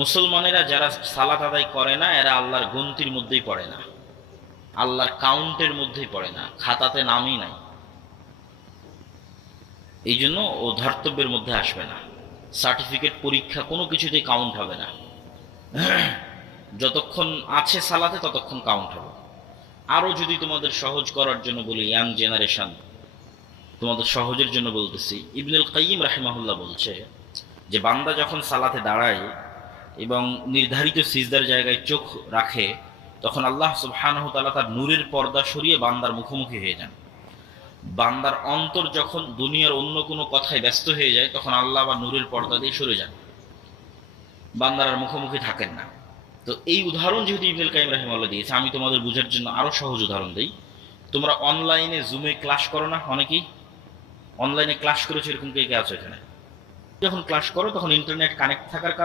মুসলমানেরা যারা সালাত আদায় করে না এরা আল্লাহর গন্তির মধ্যেই পড়ে না, আল্লাহর কাউন্টের মধ্যেই পড়ে না, খাতাতে নামই নাই। এই জন্য ও ধর্তব্যের মধ্যে আসবে না, সার্টিফিকেট পরীক্ষা কোনো কিছুতেই কাউন্ট হবে না। যতক্ষণ আছে সালাতে ততক্ষণ কাউন্ট হবে। আরো যদি তোমাদের সহজ করার জন্য বলি, ইয়াং জেনারেশন, তোমাদের সহজের জন্য বলতেছি, ইবনুল কাইয়িম রাহিমাহুল্লাহ বলছে যে বান্দা যখন সালাতে দাঁড়ায় এবং নির্ধারিত সিজদার জায়গায় চোখ রাখে, তখন আল্লাহ সুবহানাহু তাআলা তার নূরের পর্দা সরিয়ে বান্দার মুখোমুখি হয়ে যান। বান্দার অন্তর যখন দুনিয়ার অন্য কোনো কথায় ব্যস্ত হয়ে যায়, তখন আল্লাহ বা নূরের পর্দা দিয়ে সরে যান, বান্দার আর মুখোমুখি থাকেন না। তো এই উদাহরণ যেহেতু ইবনুল কাইয়িম রাহিমাহুল্লাহ দিয়েছে, আমি তোমাদের বোঝার জন্য আরো সহজ উদাহরণ দিই। তোমরা অনলাইনে জুমে ক্লাস করো না? অনেকেই অনলাইনে ক্লাস করেছো, এরকম কে কে আছো এখানে? যখন ক্লাস করো তখন ইন্টারনেট কানেক্ট থাকার